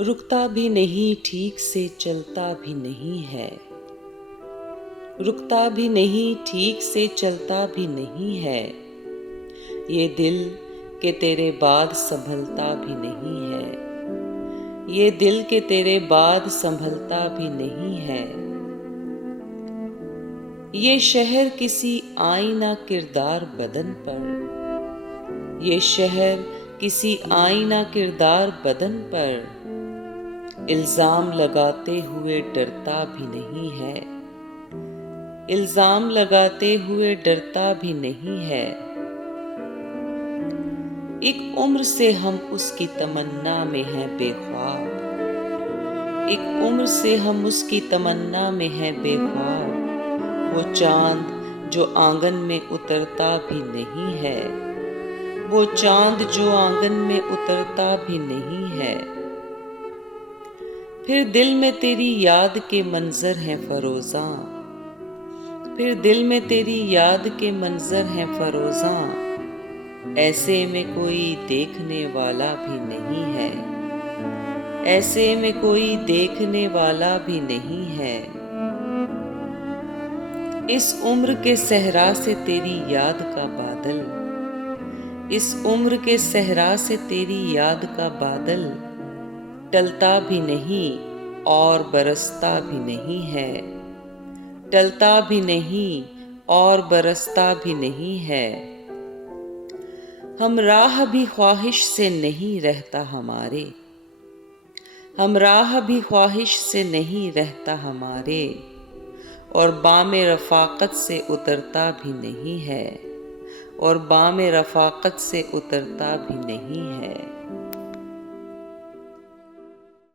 रुकता भी नहीं, ठीक से चलता भी नहीं है। रुकता भी नहीं, ठीक से चलता भी नहीं है। ये दिल के तेरे बाद संभलता भी नहीं है। ये दिल के तेरे बाद संभलता भी नहीं है। ये शहर किसी आईना किरदार बदन पर, ये शहर किसी आईना किरदार बदन पर इल्जाम लगाते हुए डरता भी नहीं है। इल्जाम लगाते हुए डरता भी नहीं है। एक उम्र से हम उसकी तमन्ना में हैं बेख्वाब। एक उम्र से हम उसकी तमन्ना में हैं बेख्वाब। वो चांद जो आंगन में उतरता भी नहीं है। वो चांद जो आंगन में उतरता भी नहीं है। फिर दिल में तेरी याद के मंजर हैं फरोज़ां। फिर दिल में तेरी याद के मंजर हैं फरोज़ां। ऐसे में कोई देखने वाला भी नहीं है। ऐसे में कोई देखने वाला भी नहीं है। इस उम्र के सहरा से तेरी याद का बादल, इस उम्र के सहरा से तेरी याद का बादल टलता भी नहीं और बरसता भी नहीं है। टलता भी नहीं और बरसता भी नहीं है। हम राह भी ख्वाहिश से नहीं रहता हमारे। हम राह भी ख्वाहिश से नहीं रहता हमारे। और बामे रफ़ाक़त से उतरता भी नहीं है। और बामे रफ़ाक़त से उतरता भी नहीं है।